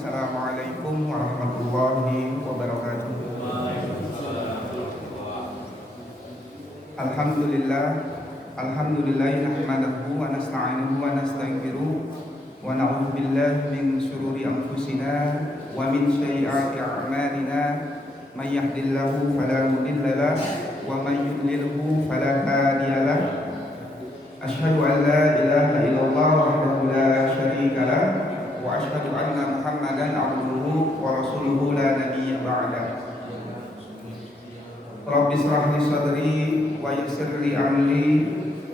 Assalamualaikum warahmatullahi wabarakatuh. Alhamdulillah, nahmaduhu wa nasta'inuhu wa nastaghfiruh wa na'udzu billahi min syururi anfusina wa min sayyiati a'malina. May yahdihillahu fala mudilla lahu wa may yudlilhu fala hadiya lahu. Asyhadu an la ilaha illallah wahdahu la syarika lahu wa asyhadu anna Muhammadan abduhu wa rasuluhu la nabiyya ba'da. Rabbi shrah li sadri wa yassir li amri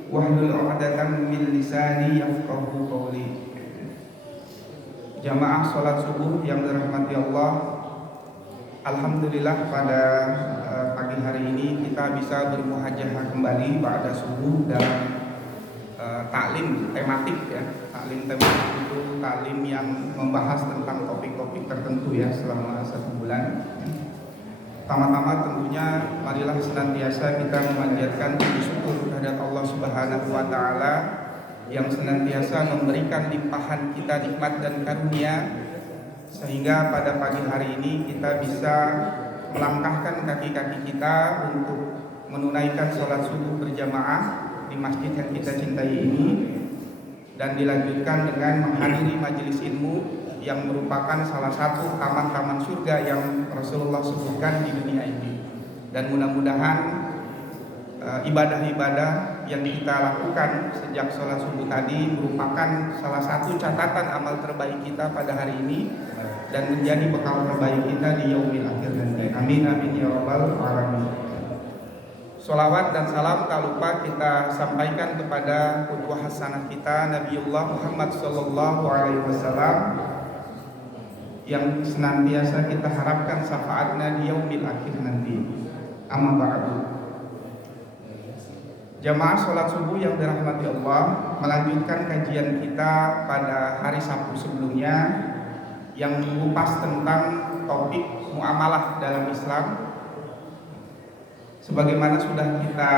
wahlul 'uqdatam min lisani yafqahu qawli. Jamaah salat subuh yang dirahmati Allah, alhamdulillah pada pagi hari ini kita bisa bermuhajahah kembali ba'da subuh dalam taklim tematik ya. Taklim tematik itu taklim yang membahas tentang topik-topik tertentu ya selama 1 bulan. Pertama-tama tentunya marilah senantiasa kita memanjatkan puji syukur kehadirat Allah Subhanahu wa taala yang senantiasa memberikan limpahan kita nikmat dan karunia sehingga pada pagi hari ini kita bisa melangkahkan kaki-kaki kita untuk menunaikan sholat subuh berjamaah di masjid yang kita cintai ini dan dilanjutkan dengan menghadiri majelis ilmu yang merupakan salah satu taman-taman surga yang Rasulullah sebutkan di dunia ini. Dan mudah-mudahan ibadah-ibadah yang kita lakukan sejak sholat subuh tadi merupakan salah satu catatan amal terbaik kita pada hari ini dan menjadi bekal terbaik kita di yaumil akhir nanti. Amin amin ya rabbal alamin. Sholawat dan salam tak lupa kita sampaikan kepada qudwah hasanah kita Nabiullah Muhammad sallallahu alaihi wasallam yang senantiasa kita harapkan syafaatnya di yaumil akhir nanti. Amma ba'du. Jamaah sholat subuh yang dirahmati Allah, melanjutkan kajian kita pada hari Sabtu sebelumnya yang mengupas tentang topik muamalah dalam Islam. Sebagaimana sudah kita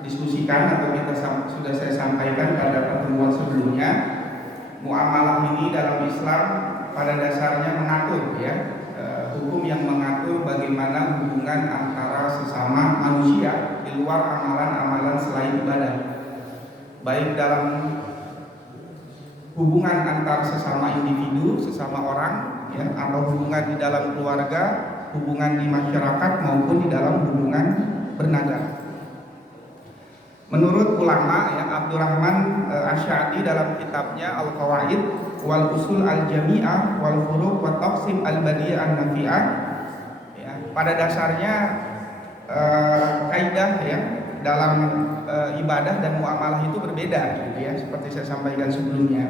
diskusikan atau sudah saya sampaikan pada pertemuan sebelumnya, muamalah ini dalam Islam pada dasarnya mengatur ya hukum yang mengatur bagaimana hubungan antara sesama manusia di luar amalan-amalan selain ibadah, baik dalam hubungan antar sesama individu, sesama orang ya, atau hubungan di dalam keluarga, hubungan di masyarakat maupun di dalam hubungan bernegara. Menurut ulama ya, Abdurrahman Asy'ari dalam kitabnya Al-Qawaid wal Usul Al-Jami'ah wal Furuq wa Taqsim Al-Badi'ah An-Nafi'ah ya, pada dasarnya kaidah ya dalam ibadah dan muamalah itu berbeda gitu ya, seperti saya sampaikan sebelumnya.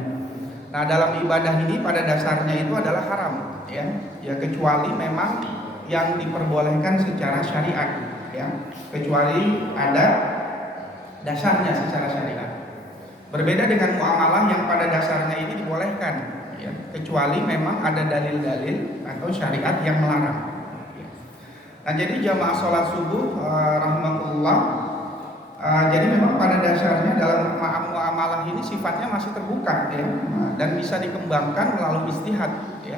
Nah, dalam ibadah ini pada dasarnya itu adalah haram ya kecuali memang yang diperbolehkan secara syariat ya, kecuali ada dasarnya secara syariat. Berbeda dengan muamalah yang pada dasarnya ini dibolehkan ya, kecuali memang ada dalil-dalil atau syariat yang melarang. Nah, jadi jamaah sholat subuh rahmatullah, jadi memang pada dasarnya dalam muamalah ini sifatnya masih terbuka ya, dan bisa dikembangkan melalui ijtihad ya.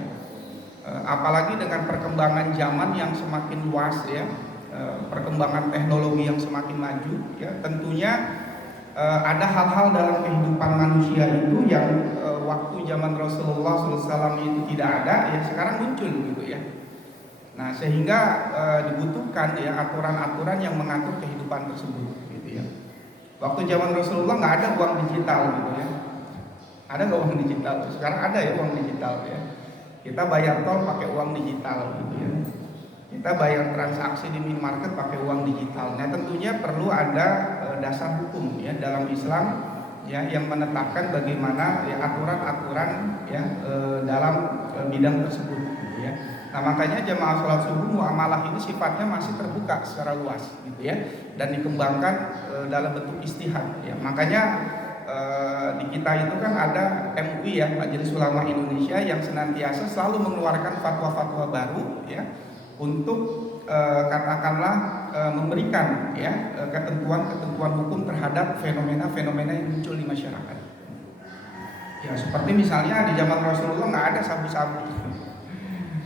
Apalagi dengan perkembangan zaman yang semakin luas ya, perkembangan teknologi yang semakin maju ya, tentunya ada hal-hal dalam kehidupan manusia itu yang waktu zaman Rasulullah SAW itu tidak ada ya, sekarang muncul gitu ya. Nah, sehingga dibutuhkan ya aturan-aturan yang mengatur kehidupan tersebut gitu ya. Waktu zaman Rasulullah nggak ada uang digital gitu ya. Ada nggak uang digital? Sekarang ada ya uang digital ya. Kita bayar tol pakai uang digital gitu ya. Kita bayar transaksi di minimarket pakai uang digital. Nah, tentunya perlu ada dasar hukum ya dalam Islam ya yang menetapkan bagaimana ya aturan-aturan ya dalam bidang tersebut gitu ya. Nah, makanya jamaah sholat subuh muamalah ini sifatnya masih terbuka secara luas gitu ya, dan dikembangkan dalam bentuk ijtihad ya. Makanya di kita itu kan ada MUI ya, Majelis Ulama Indonesia, yang senantiasa selalu mengeluarkan fatwa-fatwa baru ya untuk katakanlah memberikan ya ketentuan-ketentuan hukum terhadap fenomena-fenomena yang muncul di masyarakat. Ya seperti misalnya di zaman Rasulullah nggak ada sabu-sabu,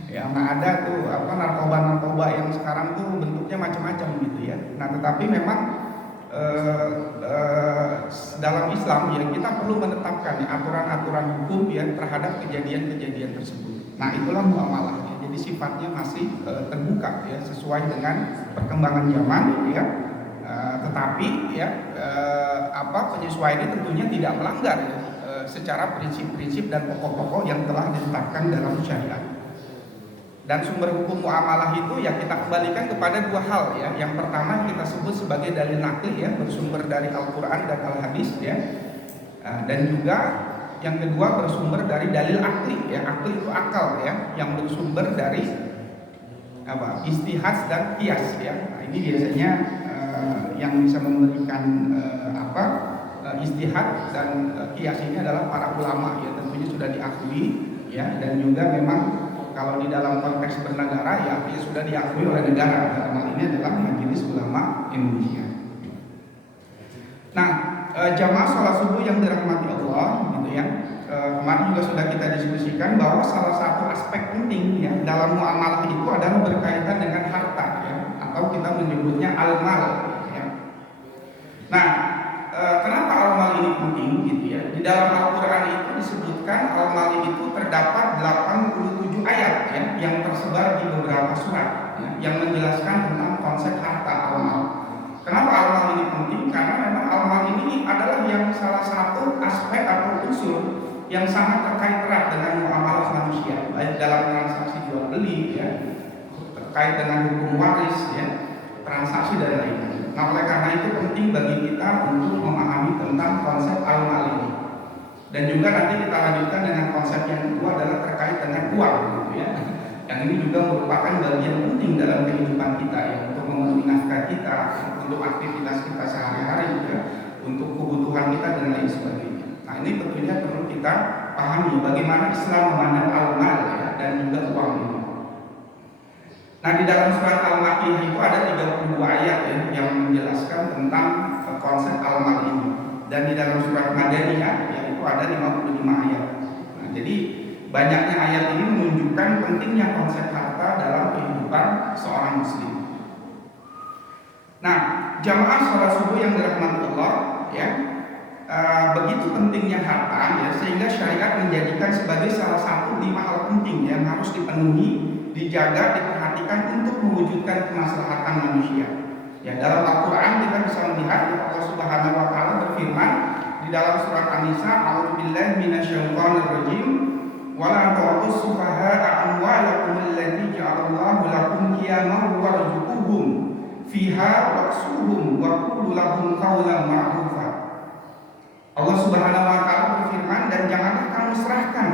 ya nggak ada tuh apa narkoba yang sekarang tuh bentuknya macam-macam gitu ya. Nah tetapi memang eh, eh, dalam Islam ya kita perlu menetapkan ya, aturan-aturan hukum ya terhadap kejadian-kejadian tersebut. Nah itulah muamalah ya. Jadi sifatnya masih terbuka ya sesuai dengan perkembangan zaman ya. Tetapi ya penyesuaian ini tentunya tidak melanggar ya, secara prinsip-prinsip dan pokok-pokok yang telah ditetapkan dalam syariat. Dan sumber hukum muamalah itu ya kita kembalikan kepada dua hal ya. Yang pertama kita sebut sebagai dalil naqli ya, bersumber dari Al-Qur'an dan Al-Hadis ya. Dan juga yang kedua bersumber dari dalil akli ya. Akli itu akal ya, yang bersumber dari istihad dan qiyas ya. Nah, ini biasanya yang bisa memberikan istihad dan qiyas ini adalah para ulama ya, tentunya sudah diakui ya, dan juga memang kalau di dalam konteks bernegara ya sudah diakui oleh negara. Dalam hal ini adalah Majelis Ulama Indonesia. Nah, jamaah sholat subuh yang dirahmati Allah gitu ya. Kemarin juga sudah kita diskusikan bahwa salah satu aspek penting ya dalam muamalah itu adalah berkaitan dengan harta ya, atau kita menyebutnya al-mal ya. Nah, kenapa al-mal ini penting gitu ya? Di dalam Al-Qur'an itu disebutkan al-mal itu terdapat 87 ayat ya yang tersebar di beberapa surat ya, yang menjelaskan tentang konsep harta al-mal. Kenapa al-mal ini penting? Karena memang al-mal ini adalah yang salah satu aspek atau unsur yang sangat terkait erat dengan muamalah manusia, baik dalam transaksi jual beli ya, terkait dengan hukum waris ya, transaksi dan lain-lain. Nah oleh karena itu penting bagi kita untuk memahami tentang konsep al-mal ini. Dan juga nanti kita lanjutkan dengan konsep yang kedua adalah terkait dengan uang gitu ya. Yang ini juga merupakan bagian penting dalam kehidupan kita ya, untuk memenuhi nafkah kita, untuk aktivitas kita sehari-hari ya, untuk kebutuhan kita dan lain sebagainya. Nah ini tentunya perlu kita pahami bagaimana Islam memandang al-mal ya, dan juga uang ini. Nah di dalam surat Al-Ma'idah itu ada 32 ayat ya, yang menjelaskan tentang konsep al-mal ini. Dan di dalam surat Madaniyah ya, itu ada 55 ayat. Nah, jadi banyaknya ayat ini menunjukkan pentingnya konsep harta dalam kehidupan seorang muslim. Nah, jamaah sholat subuh yang dirahmati Allah ya, begitu pentingnya harta ya, sehingga syariat menjadikan sebagai salah satu 5 hal penting yang harus dipenuhi, dijaga, diperhatikan untuk mewujudkan kemaslahatan manusia. Ya, dalam Al-Qur'an kita bisa melihat Allah Subhanahu wa taala berfirman di dalam surat An-Nisa, "A'udzubillahi minasyaitonir rajim, wa la ta'tus sufaha'a amwalakum allati ja'alallahu lakum qiyaman warzuquhum fiha waqsuhum wa qulu lahum qawlan ma'rufa." Allah Subhanahu wa taala berfirman, dan janganlah kamu serahkan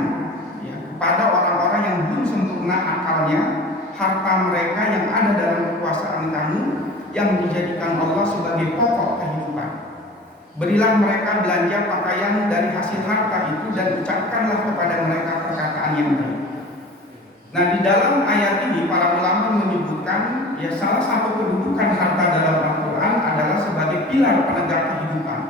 ya, kepada orang-orang yang belum sempurna akalnya harta mereka yang ada dalam kekuasaan kamu yang dijadikan Allah sebagai pokok kehidupan. Berilah mereka belanja pakaian dari hasil harta itu dan ucapkanlah kepada mereka perkataan yang baik. Nah di dalam ayat ini para ulama menyebutkan ya salah satu kedudukan harta dalam Al-Quran adalah sebagai pilar penegak kehidupan.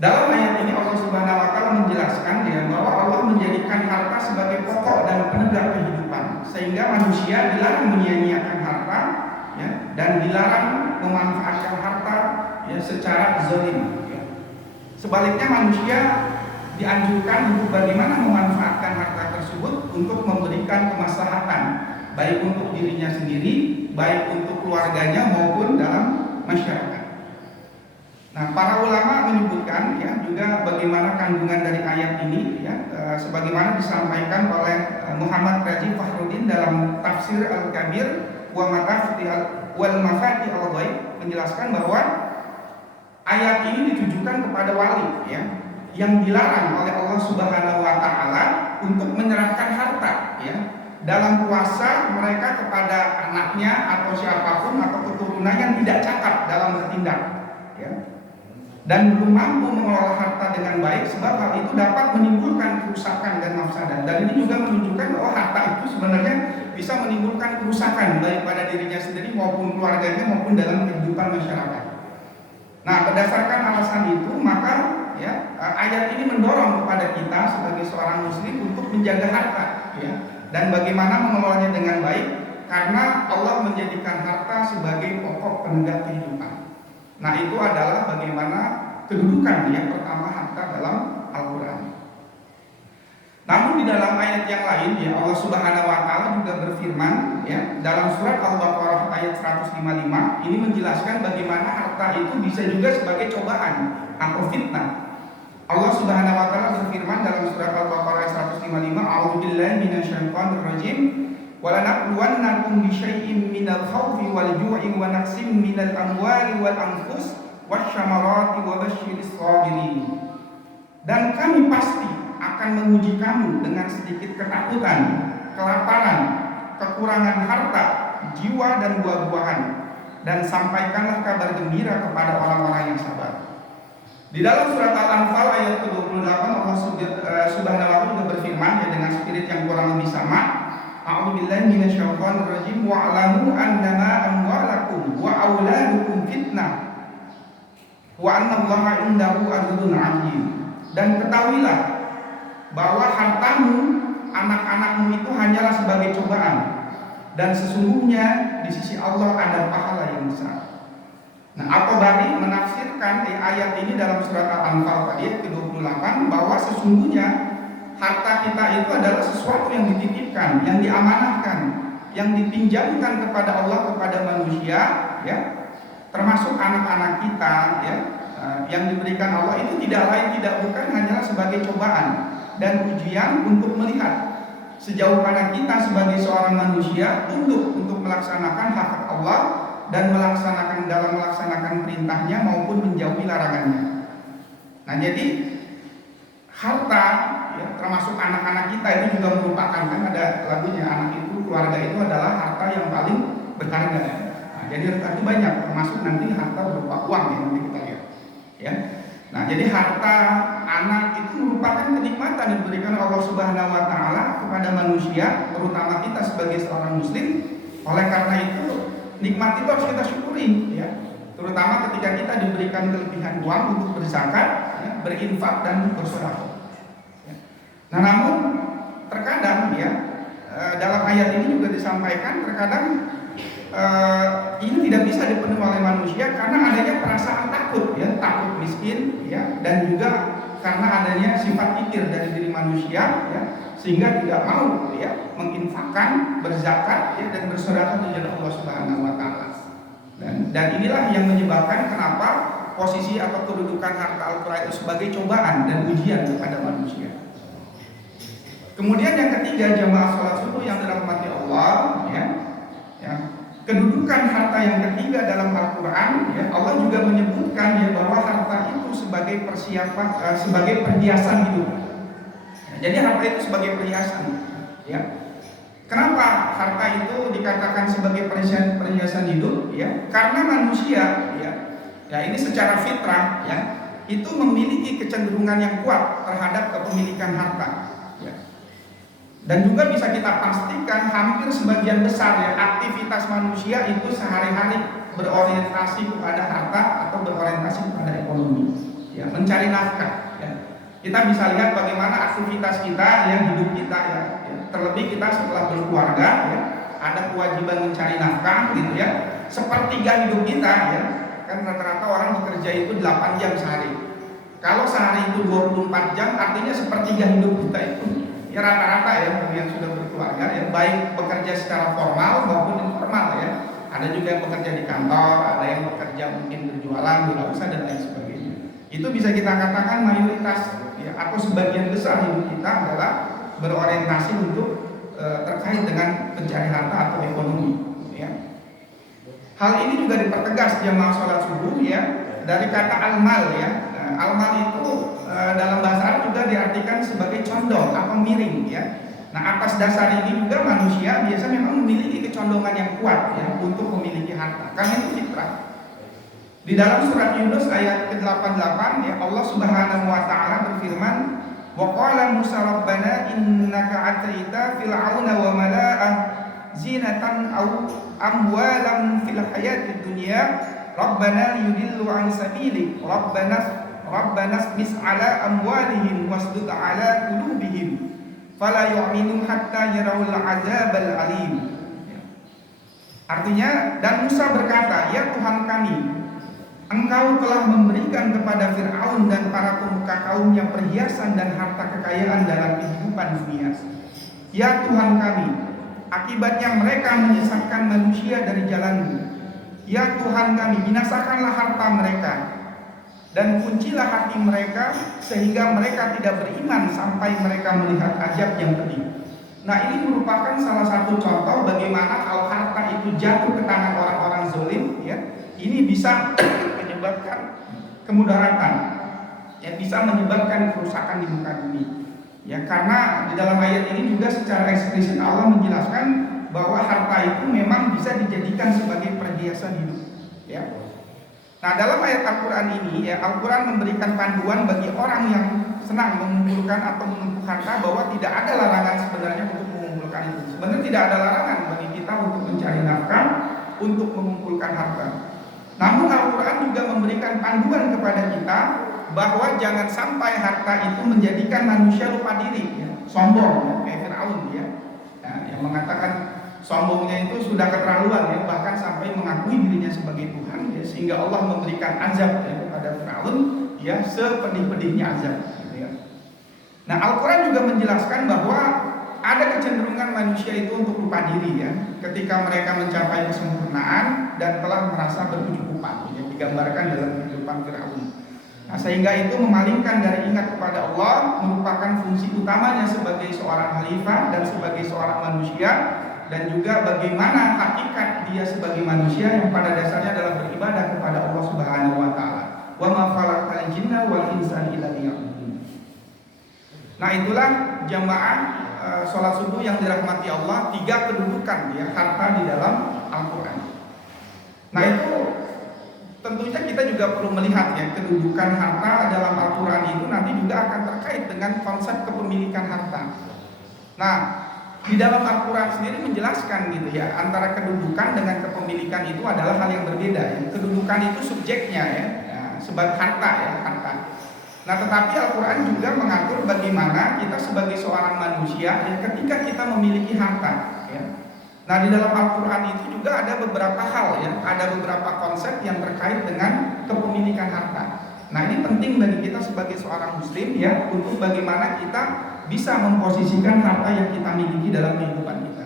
Dalam ayat ini Allah Subhanahu wa taala menjelaskan ya bahwa Allah menjadikan harta sebagai pokok dan penegak kehidupan, sehingga manusia dilarang menyia-nyiakan harta ya, dan dilarang memanfaatkan harta ya secara zalim ya. Sebaliknya manusia dianjurkan untuk bagaimana memanfaatkan harta tersebut untuk memberikan kemaslahatan, baik untuk dirinya sendiri, baik untuk keluarganya maupun dalam masyarakat. Nah, para ulama menyebutkan ya juga bagaimana kandungan dari ayat ini ya, sebagaimana disampaikan oleh Muhammad Raji Fakhruddin dalam Tafsir Al-Kabir wa Mafatih Al-Ghaib, menjelaskan bahwa ayat ini ditujukan kepada wali ya, yang dilarang oleh Allah Subhanahu wa taala untuk menyerahkan harta ya dalam puasa mereka kepada anaknya atau siapapun atau keturunan yang tidak cakap dalam bertindak ya, dan belum mampu mengelola harta dengan baik, sebab hal itu dapat menimbulkan kerusakan dan mafsadat. Dan ini juga menunjukkan bahwa harta itu sebenarnya bisa menimbulkan kerusakan baik pada dirinya sendiri maupun keluarganya maupun dalam kehidupan masyarakat. Nah, berdasarkan alasan itu maka ya, ayat ini mendorong kepada kita sebagai seorang muslim untuk menjaga harta, ya, dan bagaimana mengelolanya dengan baik, karena Allah menjadikan harta sebagai pokok penegak kehidupan. Nah, itu adalah bagaimana kedudukan yang pertama harta dalam Al-Quran. Namun di dalam ayat yang lain, ya, Allah Subhanahu wa taala juga berfirman, ya, dalam surat Al-Baqarah ayat 155 ini menjelaskan bagaimana harta itu bisa juga sebagai cobaan atau fitnah. Allah Subhanahu wa taala berfirman dalam surat Al-Baqarah ayat 155, "A'udzubillahi minasyaitonir rajim. Walanabluwannakum bisyai'im minal khawfi wal ju'i wa naqsim minal amwali wal anfus wasyamarati wa basyiris sabirin." Dan kami pasti akan menguji kamu dengan sedikit ketakutan, kelaparan, kekurangan harta, jiwa dan buah-buahan, dan sampaikanlah kabar gembira kepada orang-orang yang sabar. Di dalam surat Al-Anfal ayat ke-28 Allah Subhanahu wa taala juga berfirman, ya, dengan spirit yang kurang lebih sama. A'udzubillahi minasyaitonir rajim wa'lamu annama amwalakum wa auladukum fitnah wa annallaha 'indahu ajrun 'azim. Dan ketahuilah bahwa hartamu, anak-anakmu itu hanyalah sebagai cobaan, dan sesungguhnya di sisi Allah ada pahala yang besar. Nah, At-Tabari menafsirkan ayat ini dalam surat Al-Anfal tadi ke-28 bahwa sesungguhnya harta kita itu adalah sesuatu yang dititipkan, yang diamanahkan, yang dipinjamkan kepada Allah, kepada manusia, ya, termasuk anak-anak kita, ya, yang diberikan Allah itu tidak lain tidak bukan hanyalah sebagai cobaan dan ujian untuk melihat sejauh mana kita sebagai seorang manusia untuk melaksanakan hak Allah dan melaksanakan perintahnya maupun menjauhi larangannya. Nah, jadi harta, ya, termasuk anak-anak kita itu juga merupakan, kan ada lagunya, anak itu, keluarga itu adalah harta yang paling berharga. Nah, jadi harta itu banyak, termasuk nanti harta berupa uang yang nanti kita lihat, ya. Nah, jadi harta anak itu merupakan kenikmatan yang diberikan Allah Subhanahu wa taala kepada manusia, terutama kita sebagai seorang muslim. Oleh karena itu, nikmat itu harus kita syukuri, ya. Terutama ketika kita diberikan kelebihan uang untuk berzakat, ya, berinfak dan bersedekah. Ya. Nah, namun terkadang, ya, dalam ayat ini juga disampaikan terkadang ini tidak bisa dipenuhi oleh manusia karena adanya perasaan takut, ya, takut miskin, ya, dan juga karena adanya sifat pikir dari diri manusia, ya, sehingga tidak mau, ya, menginfakkan, berzakat, ya, dan bersedekah di jalan Allah Subhanahu wa taala. Dan inilah yang menyebabkan kenapa posisi atau kedudukan harta Al-Quran itu sebagai cobaan dan ujian kepada manusia. Kemudian yang ketiga, jamaah sholat subuh yang dirahmati Allah, ya, kedudukan harta yang ketiga dalam Al-Quran, ya, Allah juga menyebutkan, ya, bahwa harta itu sebagai persiapan, sebagai perhiasan hidup. Jadi harta itu sebagai perhiasan, ya. Kenapa harta itu dikatakan sebagai perhiasan hidup? Ya, karena manusia, ya ini secara fitrah, ya, itu memiliki kecenderungan yang kuat terhadap kepemilikan harta. Ya. Dan juga bisa kita pastikan hampir sebagian besar, ya, aktivitas manusia itu sehari-hari berorientasi kepada harta atau berorientasi kepada ekonomi, ya, mencari nafkah. Ya. Kita bisa lihat bagaimana aktivitas kita, yang hidup kita, ya, terlebih kita setelah berkeluarga, ya, ada kewajiban mencari nafkah, gitu, ya. Sepertiga hidup kita, ya, kan rata-rata orang bekerja itu 8 jam sehari. Kalau sehari itu 24 jam, artinya sepertiga hidup kita itu, ya, rata-rata, ya, yang sudah berkeluarga, ya, baik bekerja secara formal maupun informal, ya. Ada juga yang bekerja di kantor, ada yang bekerja mungkin berjualan, wirausaha dan lain sebagainya. Itu bisa kita katakan mayoritas, ya, atau sebagian besar hidup kita adalah berorientasi untuk terkait dengan pencari harta atau ekonomi, ya. Hal ini juga dipertegas jamaah sholat subuh, ya, dari kata al-mal, ya. Al-mal itu dalam bahasa Arab juga diartikan sebagai condong atau miring, ya. Nah, atas dasar ini juga manusia biasa memang memiliki kecondongan yang kuat, ya, untuk memiliki harta, karena itu fitrah. Di dalam surat Yunus ayat ke-88, ya, Allah Subhanahu wa taala berfirman, wa qala Musa rabbana innaka ataita fir'auna wa mala'ah zinatan aw amwalan fil hayatid dunya rabbana yudillu an sabilik rabbana Rabbana smis ala amwalihim wasdud ala qulubihim fala yu'minu hatta yarawul azabal alim. Artinya, dan Musa berkata, ya Tuhan kami, Engkau telah memberikan kepada Fir'aun dan para pemuka kaumnya perhiasan dan harta kekayaan dalam kehidupan dunia. Ya Tuhan kami, akibatnya mereka menyesatkan manusia dari jalan-Mu. Ya Tuhan kami, binasakanlah harta mereka dan kuncilah hati mereka sehingga mereka tidak beriman sampai mereka melihat azab yang pedih. Nah, ini merupakan salah satu contoh bagaimana kalau harta itu jatuh ke tangan orang-orang zalim, ya, ini bisa menyebabkan kemudaratan, yang bisa menyebabkan kerusakan di muka bumi. Ya, karena di dalam ayat ini juga secara eksplisit Allah menjelaskan bahwa harta itu memang bisa dijadikan sebagai perhiasan hidup. Ya. Nah, dalam ayat Al-Quran ini, ya, Al-Quran memberikan panduan bagi orang yang senang mengumpulkan atau menumpuk harta bahwa tidak ada larangan sebenarnya untuk mengumpulkan itu. Sebenarnya tidak ada larangan bagi kita untuk mencari nafkah, untuk mengumpulkan harta. Namun Al-Quran juga memberikan panduan kepada kita bahwa jangan sampai harta itu menjadikan manusia lupa diri, ya, sombong, ya, kayak Fir'aun, ya. Nah, yang mengatakan sombongnya itu sudah keterlaluan, ya, bahkan sampai mengakui dirinya sebagai Tuhan, ya, sehingga Allah memberikan azab, ya, kepada Fir'aun, ya, sepedih-pedihnya azab, gitu, ya. Nah, Al-Quran juga menjelaskan bahwa ada kecenderungan manusia itu untuk lupa diri, ya, ketika mereka mencapai kesempurnaan dan telah merasa berkecukupan, yang digambarkan dalam kehidupan Fir'aun. Nah, sehingga itu memalingkan dari ingat kepada Allah, merupakan fungsi utamanya sebagai seorang khalifah dan sebagai seorang manusia, dan juga bagaimana hakikat dia sebagai manusia yang pada dasarnya adalah beribadah kepada Allah Subhanahu wa taala. Wa ma khalaqal jinna wal insa illa liya'budun. Nah, itulah jamaah sholat subuh yang dirahmati Allah, 3 kedudukan, ya, harta di dalam Al-Quran. Nah, itu tentunya kita juga perlu melihat, ya, kedudukan harta dalam Al-Quran itu nanti juga akan terkait dengan konsep kepemilikan harta. Nah, di dalam Al-Quran sendiri menjelaskan, gitu, ya, antara kedudukan dengan kepemilikan itu adalah hal yang berbeda, ya. Kedudukan itu subjeknya, ya, sebagai harta, ya, harta. Nah, tetapi Al-Quran juga mengatur bagaimana kita sebagai seorang manusia, ya, ketika kita memiliki harta, ya. Nah, di dalam Al-Quran itu juga ada beberapa hal, ya, ada beberapa konsep yang terkait dengan kepemilikan harta. Nah, ini penting bagi kita sebagai seorang muslim, ya, untuk bagaimana kita bisa memposisikan harta yang kita miliki dalam kehidupan kita.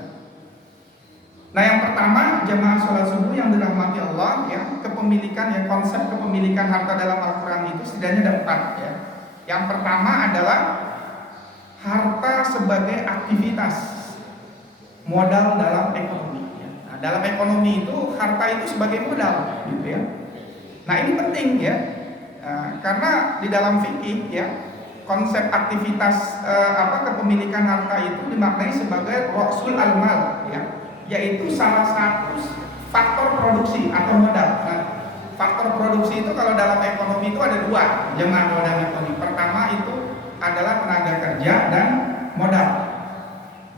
Nah, yang pertama, jamaah sholat subuh yang dirahmati Allah, ya, kepemilikan, ya, konsep kepemilikan harta dalam Al-Quran itu setidaknya ada 4, ya. Yang pertama adalah harta sebagai aktivitas modal dalam ekonomi, ya. Nah, dalam ekonomi itu harta itu sebagai modal, gitu, ya. Nah, ini penting, ya, karena di dalam fikih, ya, konsep aktivitas kepemilikan harta itu dimaknai sebagai rasul al-mal, ya, yaitu salah satu faktor produksi atau modal. Nah, faktor produksi itu kalau dalam ekonomi itu ada 2, jemaah dalam ekonomi. Pertama itu adalah tenaga kerja dan modal.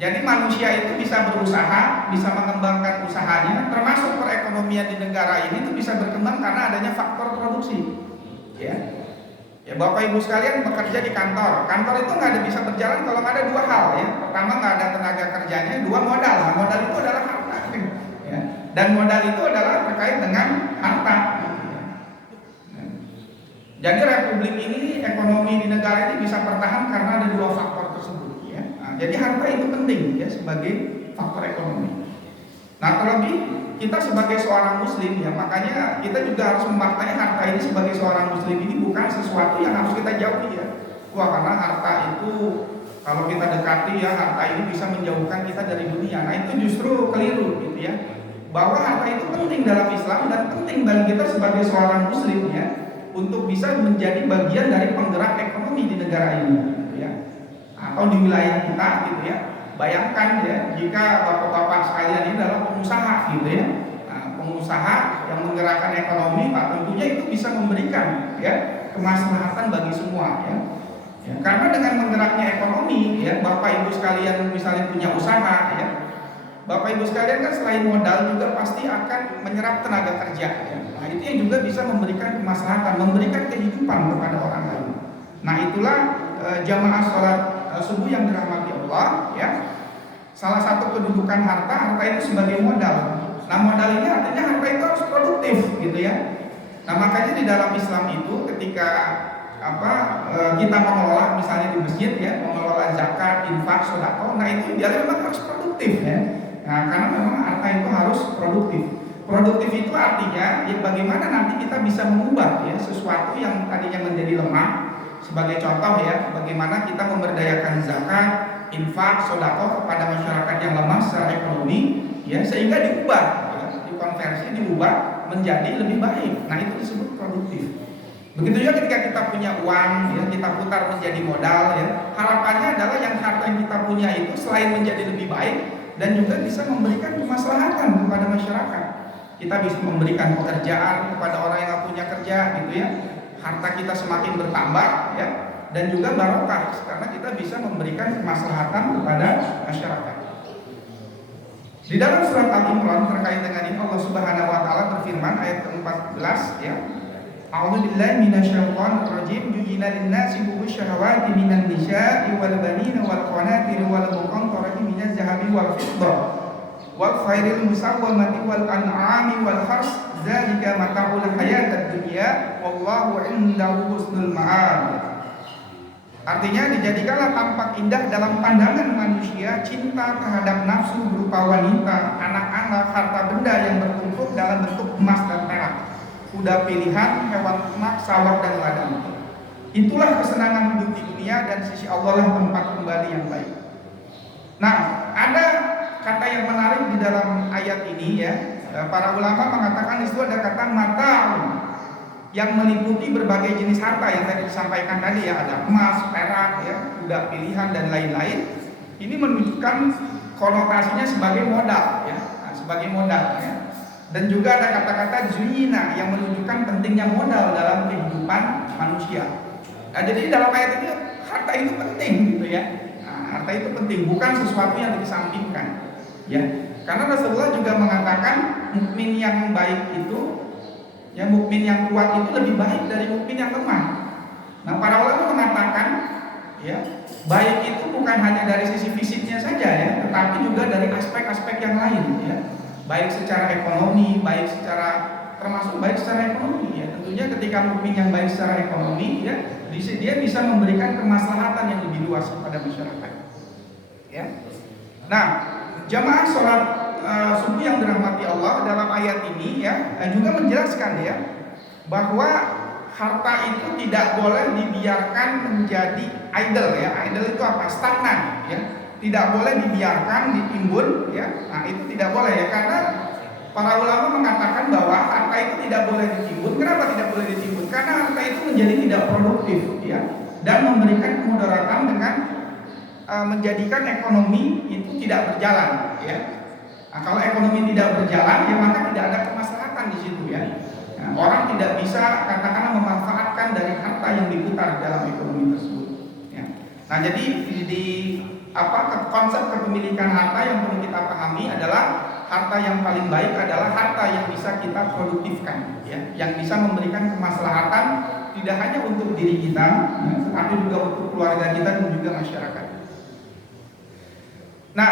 Jadi manusia itu bisa berusaha, bisa mengembangkan usahanya, termasuk perekonomian di negara ini itu bisa berkembang karena adanya faktor produksi. Ya, ya, Bapak Ibu sekalian bekerja di kantor. Kantor itu nggak ada bisa berjalan kalau nggak ada 2 hal, ya. Pertama, nggak ada tenaga kerjanya, 2 modal. Nah, modal itu adalah harta, ya. Dan modal itu adalah terkait dengan harta. Jadi republik ini, ekonomi di negara ini bisa bertahan karena ada 2 faktor tersebut, ya. Nah, jadi harta itu penting, ya, sebagai faktor ekonomi. Nah, terlebih kita sebagai seorang muslim, ya, makanya kita juga harus memaknai harta ini sebagai seorang muslim ini bukan sesuatu yang harus kita jauhi, ya. Wah, karena harta itu kalau kita dekati, ya, harta ini bisa menjauhkan kita dari dunia. Nah, itu justru keliru, gitu, ya. Bahwa harta itu penting dalam Islam dan penting bagi kita sebagai seorang muslim, ya, untuk bisa menjadi bagian dari penggerak ekonomi di negara ini, gitu, ya, atau di wilayah kita, gitu, ya. Bayangkan, ya, jika bapak-bapak sekalian ini adalah pengusaha, gitu, ya. Nah, pengusaha yang menggerakkan ekonomi, Pak, tentunya itu bisa memberikan, ya, kemaslahatan bagi semua, ya. Ya, karena dengan menggeraknya ekonomi, ya, Bapak Ibu sekalian misalnya punya usaha, ya, Bapak Ibu sekalian kan selain modal juga pasti akan menyerap tenaga kerja ya. Nah itu yang juga bisa memberikan kemaslahatan, memberikan kehidupan kepada orang lain. Nah itulah jamaah sholat subuh yang dirahmati Allah ya. Salah satu kedudukan harta itu sebagai modal. Nah modal ini artinya harta itu harus produktif gitu ya. Nah makanya di dalam Islam itu ketika kita mengelola misalnya di masjid ya, mengelola zakat, infak, sedekah, nah itu dia memang harus produktif ya. Nah, karena memang harta itu harus produktif. Produktif itu artinya ya bagaimana nanti kita bisa mengubah ya sesuatu yang tadinya menjadi lemah. Sebagai contoh ya, bagaimana kita memberdayakan zakat, infak, sedekah kepada masyarakat yang lemah secara ekonomi ya sehingga diubah ya, dikonversi, diubah menjadi lebih baik. Nah, itu disebut produktif. Begitu juga ketika kita punya uang ya, kita putar menjadi modal ya. Harapannya adalah yang harta yang kita punya itu selain menjadi lebih baik dan juga bisa memberikan kemaslahatan kepada masyarakat. Kita bisa memberikan pekerjaan kepada orang yang tidak punya kerja gitu ya. Harta kita semakin bertambah ya, dan juga barokah karena kita bisa memberikan kemaslahatan kepada masyarakat. Di dalam surat Al-Imran terkait dengan ini Allah Subhanahu wa taala berfirman ayat ke-14 ya. A'udzubillahi minasyaitonir rajim. Ju'ila lin-nasi hubbush syahawati minan nisa'i wal banina wal qanatir wal muqantarati minaz zahabi wal fiddah wal khairil musawwamati wal an'ami wal hars dzalika mata'ul hayatid dunya wallahu 'indahu husnul ma'ab. Artinya dijadikanlah tampak indah dalam pandangan manusia cinta terhadap nafsu berupa wanita, anak-anak, harta benda yang bertumpuk dalam bentuk emas dan perak, kuda pilihan, hewan ternak, sawah dan ladang. Itulah kesenangan hidup di dunia dan sisi Allah lah tempat kembali yang baik. Nah, ada kata yang menarik di dalam ayat ini ya. Para ulama mengatakan itu ada kata mata'un yang meliputi berbagai jenis harta yang tadi disampaikan tadi ya, ada emas, perak, ya, kuda pilihan dan lain-lain. Ini menunjukkan konotasinya sebagai modal ya, nah, sebagai modal ya. Dan juga ada kata-kata zuyina yang menunjukkan pentingnya modal dalam kehidupan manusia. Nah, jadi dalam ayat ini harta itu penting gitu ya. Nah, harta itu penting, bukan sesuatu yang dikesampingkan ya. Karena Rasulullah juga mengatakan mukmin yang baik itu ya, mukmin yang kuat itu lebih baik dari mukmin yang lemah. Nah, para ulama mengatakan ya, baik itu bukan hanya dari sisi fisiknya saja ya, tetapi juga dari aspek-aspek yang lain ya. Baik secara ekonomi, baik secara termasuk baik secara ekonomi ya. Tentunya ketika mukmin yang baik secara ekonomi ya, dia bisa memberikan kemaslahatan yang lebih luas kepada masyarakat. Ya. Nah, jamaah sholat subuh yang dirahmati Allah dalam ayat ini ya juga menjelaskan ya bahwa harta itu tidak boleh dibiarkan menjadi idle ya. Idle itu apa? Stagnan ya. Tidak boleh dibiarkan ditimbun ya. Nah, itu tidak boleh ya, karena para ulama mengatakan bahwa harta itu tidak boleh ditimbun. Kenapa tidak boleh ditimbun? Karena harta itu menjadi tidak produktif ya, dan memberikan kemudaratan dengan menjadikan ekonomi itu tidak berjalan ya. Nah, kalau ekonomi tidak berjalan ya maka tidak ada kemaslahatan di situ ya. Nah, orang tidak bisa katakanlah memanfaatkan dari harta yang diputar dalam ekonomi tersebut ya. Nah, jadi di konsep kepemilikan harta yang perlu kita pahami adalah harta yang paling baik adalah harta yang bisa kita produktifkan ya, yang bisa memberikan kemaslahatan tidak hanya untuk diri kita ya, tetapi juga untuk keluarga kita dan juga masyarakat. Nah,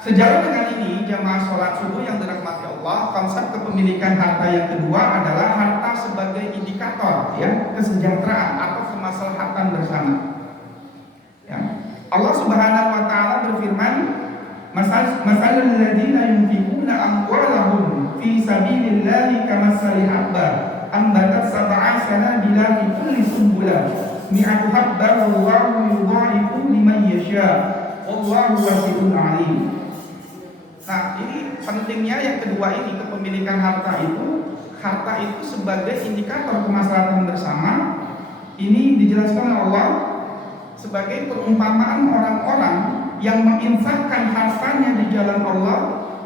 sejalan dengan ini jamaah sholat subuh yang dirahmati Allah, konsep kepemilikan harta yang kedua adalah harta sebagai indikator ya kesejahteraan atau kemaslahatan bersama ya. Allah Subhanahu wa taala berfirman, "Masalul ladzina yunfiquna amwalahum fi sabilillahi kamassali habba ambatat sab'a sanabila fi kulli sunbulah mi'atu habba wallahu yudha'ifu liman yasha wallahu wasi'un 'alim." Nah, ini pentingnya yang kedua ini, kepemilikan harta itu sebagai indikator kemaslahatan bersama. Ini dijelaskan oleh Allah sebagai perumpamaan orang-orang yang menginfakkan hartanya di jalan Allah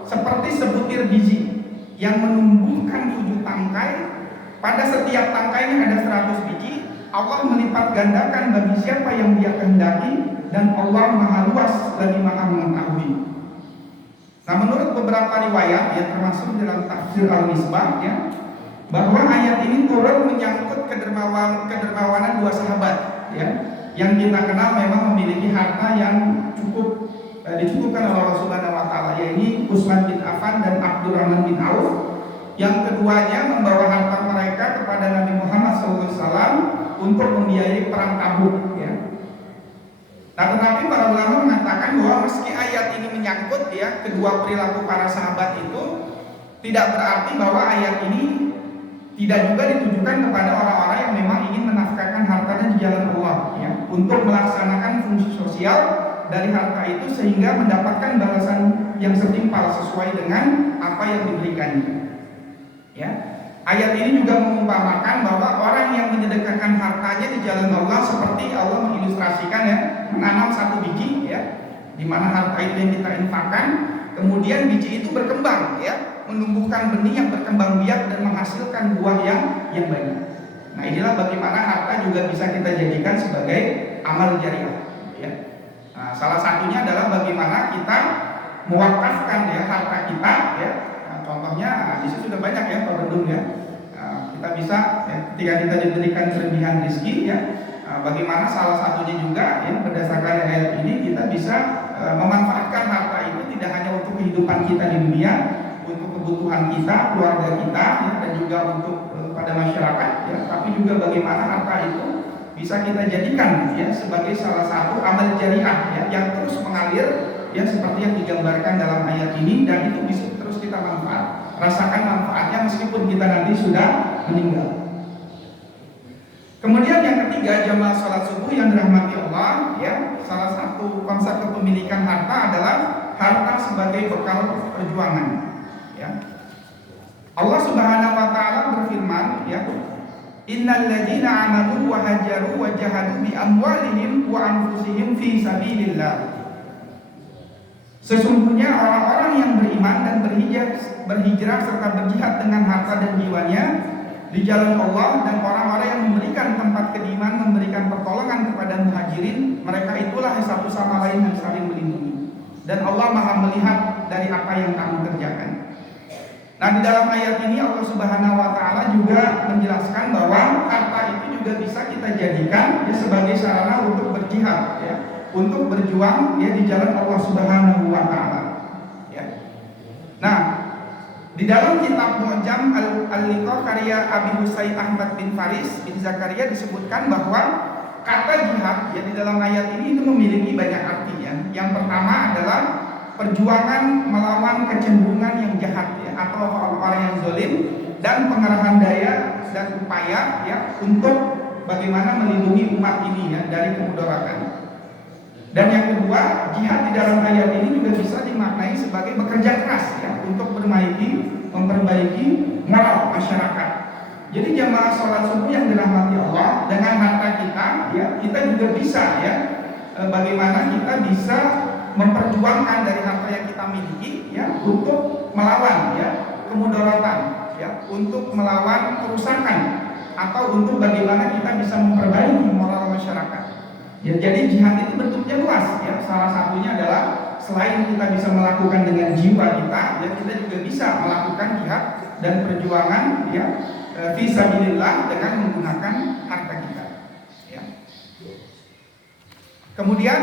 seperti sebutir biji yang menumbuhkan 7 tangkai. Pada setiap tangkainya ada 100 biji. Allah melipat gandakan bagi siapa yang Dia kehendaki, dan Allah Maha luas lagi Maha mengetahui. Nah, menurut beberapa riwayat ya, termasuk dalam tafsir Al-Misbah ya, bahwa ayat ini turun menyangkut kedermawanan dua sahabat ya, yang kita kenal memang memiliki harta yang cukup dicukupkan oleh Allah Subhanahu wa taala, yaitu Utsman bin Affan dan Abdurrahman bin Auf. Yang keduanya membawa harta mereka kepada Nabi Muhammad SAW untuk membiayai perang Tabuk ya. Nah, tetapi para ulama mengatakan bahwa meski ayat ini menyangkut ya kedua perilaku para sahabat itu, tidak berarti bahwa ayat ini tidak juga ditujukan kepada orang-orang yang memang ingin menafkahkan hartanya di jalan Allah ya, untuk melaksanakan fungsi sosial dari harta itu sehingga mendapatkan balasan yang setimpal sesuai dengan apa yang diberikannya. Ya, ayat ini juga mengumpamakan bahwa orang yang menyedekahkan hartanya di jalan Allah seperti Allah mengilustrasikan ya, menanam satu biji ya, di mana harta itu yang kita infakkan, kemudian biji itu berkembang ya, menumbuhkan benih yang berkembang biak dan menghasilkan buah yang banyak. Nah, inilah bagaimana harta juga bisa kita jadikan sebagai amal jariah ya. Nah, salah satunya adalah bagaimana kita mewakafkan ya harta kita ya. Contohnya di situ sudah banyak ya Pak Bendung ya. Kita bisa ya, ketika kita diberikan kelebihan rezeki ya, bagaimana salah satunya juga ya berdasarkan ayat ini kita bisa memanfaatkan harta itu tidak hanya untuk kehidupan kita di dunia, untuk kebutuhan kita, keluarga kita ya, dan juga untuk pada masyarakat ya, tapi juga bagaimana harta itu bisa kita jadikan ya sebagai salah satu amal jariah ya, yang terus mengalir ya seperti yang digambarkan dalam ayat ini, dan itu bisa terus kita rasakan manfaatnya meskipun kita nanti sudah meninggal. Kemudian yang ketiga, jamaah sholat subuh yang dirahmati Allah ya, salah satu konsep kepemilikan harta adalah harta sebagai bekal perjuangan ya. Allah Subhanahu wa taala berfirman ya, innal ladzina amanu wa hajaru wa jahadu bi amwalihim wa anfusihim fi sabilillah. Sesungguhnya orang-orang yang beriman dan berhijrah serta berjihad dengan harta dan jiwanya di jalan Allah, dan orang-orang yang memberikan tempat kediaman, memberikan pertolongan kepada muhajirin, mereka itulah satu sama lain yang saling melindungi. Dan Allah Maha melihat dari apa yang kamu kerjakan. Nah, di dalam ayat ini Allah Subhanahu wa taala juga menjelaskan bahwa harta itu juga bisa kita jadikan ya, sebagai sarana untuk berjihad ya, untuk berjuang ya di jalan Allah Subhanahu wa taala ya. Nah, di dalam kitab Mu'jam Al-Liqa karya Abi Husain Ahmad bin Faris bin Zakaria disebutkan bahwa kata jihad ya di dalam ayat ini itu memiliki banyak artinya. Yang pertama adalah perjuangan melawan kecenderungan yang jahat ya, atau orang-orang yang zalim, dan pengerahan daya dan upaya ya untuk bagaimana melindungi umat ini ya dari kemudaratan. Dan yang kedua, jihad di dalam ayat ini juga bisa dimaknai sebagai bekerja keras ya, untuk memperbaiki moral masyarakat. Jadi jamaah sholat subuh yang dirahmati Allah, dengan harta kita ya, kita juga bisa ya, bagaimana kita bisa memperjuangkan dari harta yang kita miliki ya, untuk melawan ya kemudaratan ya, untuk melawan kerusakan, atau untuk bagaimana kita bisa memperbaiki moral masyarakat. Ya, jadi jihad itu bentuknya luas ya. Salah satunya adalah selain kita bisa melakukan dengan jiwa kita, ya kita juga bisa melakukan jihad dan perjuangan ya fi sabilillah dengan menggunakan harta kita. Ya. Kemudian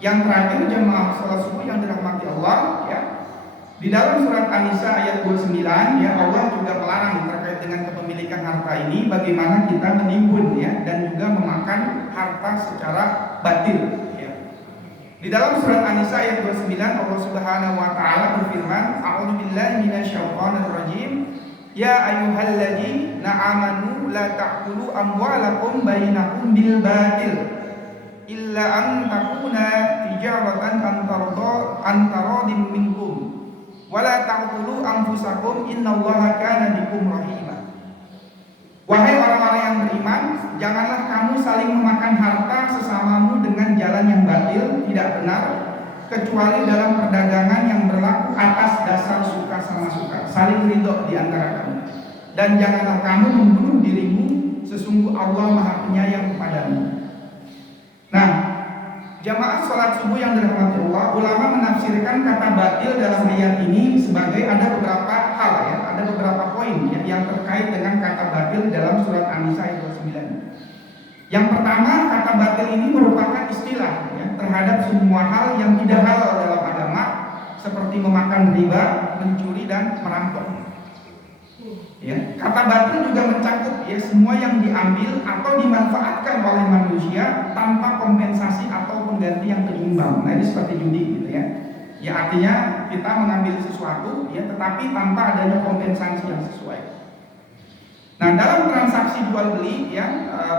yang terakhir, jemaah salat subuh yang dirahmati Allah ya. Di dalam surat An-Nisa ayat 29 ya, Allah juga melarang terkait dengan kepemilikan harta ini, bagaimana kita menimbun ya dan juga memakan harta secara batil ya. Di dalam surat An-Nisa ayat 29 Allah Subhanahu wa taala berfirman, a'udzubillahi minasyaitonir rajim, ya ayyuhalladzina amanu la ta'kulu amwalakum bainakum bil batil illa an takuna tijaratan antaradin minkum wala taqtulu anfusakum innallaha kana bikum rahima. Wahai orang-orang yang beriman, janganlah kamu saling memakan harta sesamamu dengan jalan yang batil, tidak benar, kecuali dalam perdagangan yang berlaku atas dasar suka sama suka, saling ridho di antara kamu. Dan janganlah kamu membunuh dirimu, sesungguh Allah Maha Penyayang kepadamu. Nah, Jamaah sholat subuh yang dirahmati Allah, ulama menafsirkan kata batil dalam ayat ini sebagai ada beberapa hal ya, ada beberapa poin ya, yang terkait dengan kata batil dalam surat An-Nisa ayat 29. Yang pertama, kata batil ini merupakan istilah ya, terhadap semua hal yang tidak halal dalam agama, seperti memakan riba, mencuri dan merampok. Ya, kata batil juga mencakup ya semua yang diambil atau dimanfaatkan oleh manusia tanpa kompensasi atau pengganti yang berimbang. Nah, ini seperti judi gitu ya. Ya artinya kita mengambil sesuatu ya tetapi tanpa adanya kompensasi yang sesuai. Nah, dalam transaksi jual beli ya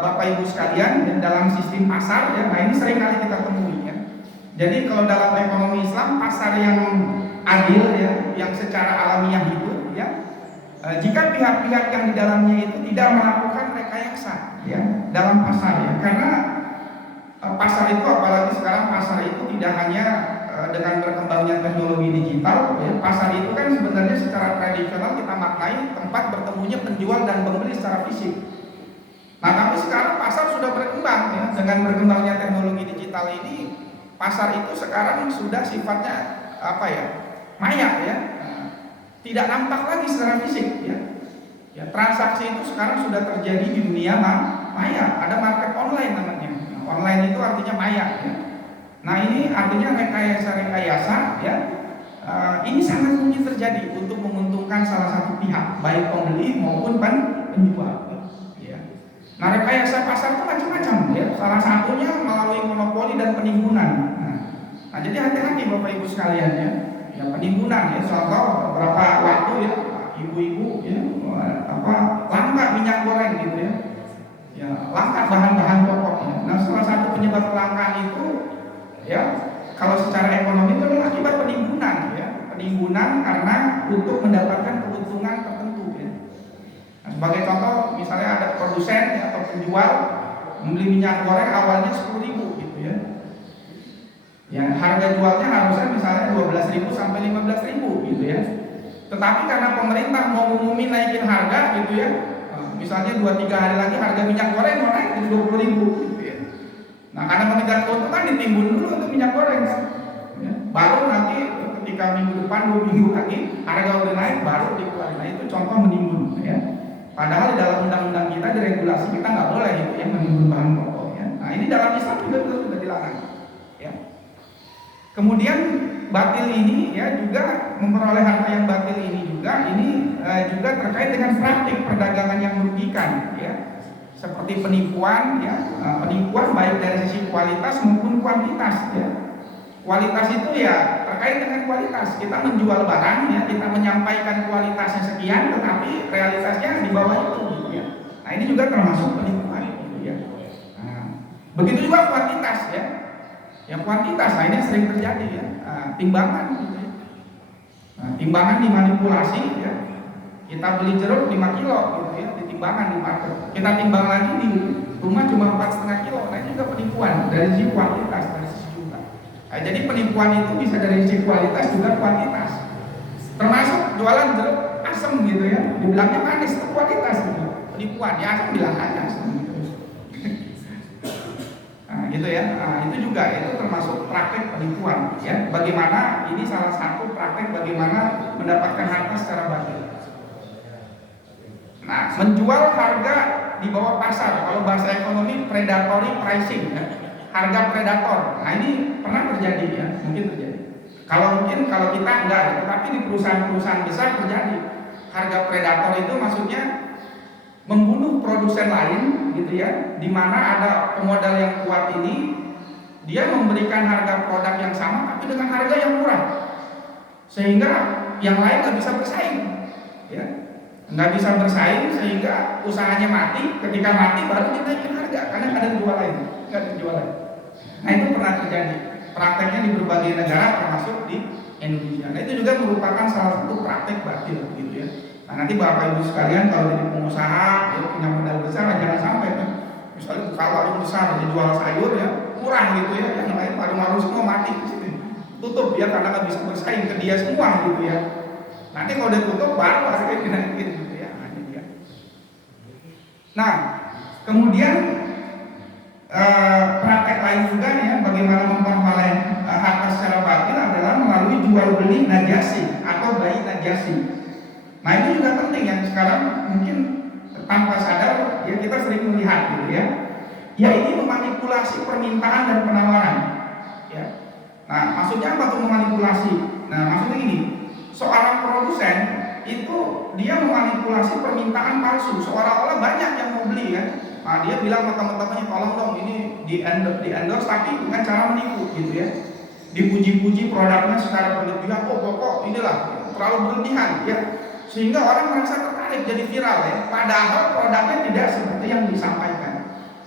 Bapak Ibu sekalian dan dalam sistem pasar ya, nah ini sering kali kita temui ya. Jadi kalau dalam ekonomi Islam, pasar yang adil ya, yang secara alamiah itu ya, jika pihak-pihak yang di dalamnya itu tidak melakukan rekayasa ya dalam pasar ya, karena pasar itu apalagi sekarang pasar itu tidak hanya dengan berkembangnya teknologi digital ya, pasar itu kan sebenarnya secara tradisional kita maknai tempat bertemunya penjual dan pembeli secara fisik. Nah, tapi sekarang pasar sudah berkembang ya, dengan berkembangnya teknologi digital ini pasar itu sekarang sudah sifatnya apa ya, maya ya. Tidak nampak lagi secara fisik ya. Ya, transaksi itu sekarang sudah terjadi di dunia maya. Ada market online namanya. Nah, online itu artinya maya ya. Nah, ini artinya rekayasa ya. Ini sangat mungkin terjadi untuk menguntungkan salah satu pihak, baik pembeli maupun penjual ya. Nah, rekayasa pasar itu macam-macam ya. Salah satunya melalui monopoli dan penimbunan. Nah, jadi hati-hati Bapak Ibu sekalian ya. Ya, penimbunan ya, contoh beberapa waktu ya ibu-ibu ya langka minyak goreng gitu ya langka bahan-bahan pokok ya. Nah, salah satu penyebab kelangkaan itu ya kalau secara ekonomi itu adalah akibat penimbunan ya, penimbunan karena untuk mendapatkan keuntungan tertentu ya. Nah, sebagai contoh misalnya ada produsen ya, atau penjual membeli minyak goreng awalnya 10.000 gitu ya. Ya, harga jualnya harusnya misalnya 12.000 sampai 15.000 gitu ya. Tetapi karena pemerintah mau ngumumin naikin harga gitu ya, misalnya 2-3 hari lagi harga minyak goreng mau naik jadi 20.000 gitu ya. Nah, karena mengejar keuntungan ditimbun dulu untuk minyak goreng kan. Ya, baru nanti ketika minggu depan 2 minggu lagi harga udah naik baru dikeluarin. Nah, itu contoh menimbun ya. Padahal di dalam undang-undang kita, di regulasi kita nggak boleh gitu ya menimbun bahan pokok ya. Nah, ini dalam Islam juga sudah dilarang ya. Kemudian batil ini ya juga memperoleh harta yang batil ini juga juga terkait dengan praktik perdagangan yang merugikan ya, seperti penipuan ya, penipuan baik dari sisi kualitas maupun kuantitas ya. Kualitas itu ya terkait dengan kualitas, kita menjual barang ya, kita menyampaikan kualitasnya sekian tetapi realitasnya di bawah itu gitu ya. Nah, ini juga termasuk penipuan gitu ya. Nah, begitu juga kuantitas ya. Yang kuantitas, nah ini sering terjadi ya, timbangan gitu ya. Nah, timbangan dimanipulasi ya. Kita beli jeruk 5 kilo gitu ya, di timbangan di market. Kita timbang lagi di rumah cuma 4,5 kilo. Nah, ini juga penipuan dari sisi kuantitas, dari sisi jumlah. Nah, jadi penipuan itu bisa dari sisi kualitas juga kuantitas. Termasuk jualan jeruk asam gitu ya, dibilangnya manis itu kualitas gitu. Penipuan, ya asam bilang aja asam gitu. Gitu ya, nah, itu juga itu termasuk praktek penipuan ya. Bagaimana ini salah satu praktek bagaimana mendapatkan harta secara batil. Nah, menjual harga di bawah pasar, kalau bahasa ekonomi predatory pricing ya. Harga predator. Nah, ini pernah terjadi ya, mungkin terjadi. Kalau kita enggak ya, tetapi di perusahaan-perusahaan besar terjadi. Harga predator itu maksudnya membunuh produsen lain gitu ya, di mana ada pemodal yang kuat ini dia memberikan harga produk yang sama tapi dengan harga yang murah sehingga yang lain nggak bisa bersaing ya, nggak bisa bersaing sehingga usahanya mati. Ketika mati baru dinaikin harga karena ada jual lain, nggak ada jual lain. Nah, itu pernah terjadi prakteknya di berbagai negara termasuk di Indonesia. Nah, itu juga merupakan salah satu praktek batil gitu ya. Nah, nanti Bapak Ibu sekalian kalau jadi pengusaha ya, punya modal besar jangan sampai kan. Misalnya buka warung besar jadi jual sayur ya murah gitu ya, yang lain warung-warung semua mati di situ. Tutup ya karena nggak bisa bersaing ke dia semua gitu ya. Nanti kalau udah tutup baru harganya dinaikin gitu ya. Nah, ini dia. Nah, kemudian praktek cara lain juga ya bagaimana memperoleh harta secara batil adalah melalui jual beli najasi atau bayi najasi. Nah ini juga penting yang sekarang mungkin tanpa sadar ya kita sering melihat gitu ya. Ya ini memanipulasi permintaan dan penawaran. Ya. Nah maksudnya apa tuh memanipulasi? Nah maksudnya ini seorang produsen itu dia memanipulasi permintaan palsu seolah-olah banyak yang mau beli kan. Nah dia bilang sama teman-temannya tolong dong ini di endorse tapi dengan cara menipu gitu ya. Dipuji-puji produknya secara berlebihan, oh pokok inilah terlalu berlebihan ya. Sehingga orang merasa tertarik jadi viral ya. Padahal produknya tidak seperti yang disampaikan.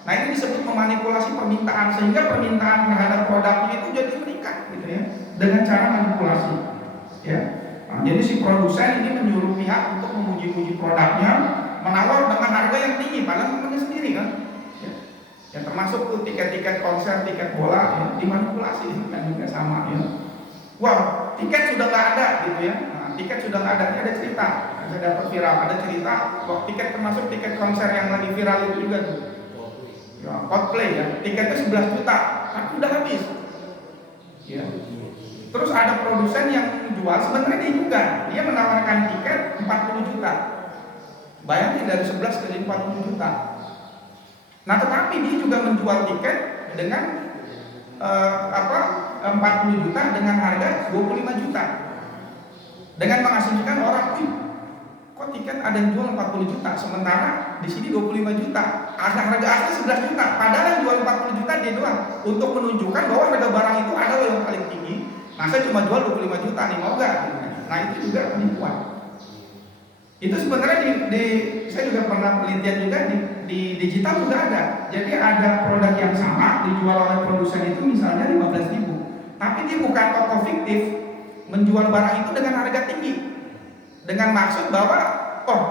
Nah ini disebut memanipulasi permintaan sehingga permintaan terhadap produknya itu jadi meningkat gitu ya dengan cara manipulasi ya. Nah, jadi si produsen ini menyuruh pihak untuk memuji-puji produknya, menawar dengan harga yang tinggi padahal temannya sendiri kan ya. Ya termasuk tuh tiket-tiket konser, tiket bola ya, dimanipulasi kan juga sama ya. Wah tiket sudah nggak ada gitu ya. Nah, tiket sudah nggak ada, ini ada cerita saya dapat viral, ada cerita bahwa tiket termasuk tiket konser yang lagi viral itu juga tuh ya, Coldplay ya, tiketnya 11 juta tapi udah habis ya. Terus ada produsen yang jual, sebenarnya dia juga dia menawarkan tiket 40 juta. Bayangin dari 11 ke 40 juta. Nah tetapi dia juga menjual tiket dengan 40 juta dengan harga 25 juta. Dengan mengasumsikan orang, kok tiket ada yang jual 40 juta sementara di sini 25 juta. Harga asli 11 juta. Padahal yang jual 40 juta dia doang untuk menunjukkan bahwa harga barang itu ada yang paling tinggi. Nah saya cuma jual 25 juta nih, mau gak? Nah itu juga penipuan. Itu sebenarnya saya juga pernah penelitian juga di digital juga ada. Jadi ada produk yang sama dijual oleh produsen itu misalnya 15.000, tapi dia buka toko fiktif menjual barang itu dengan harga tinggi, dengan maksud bahwa oh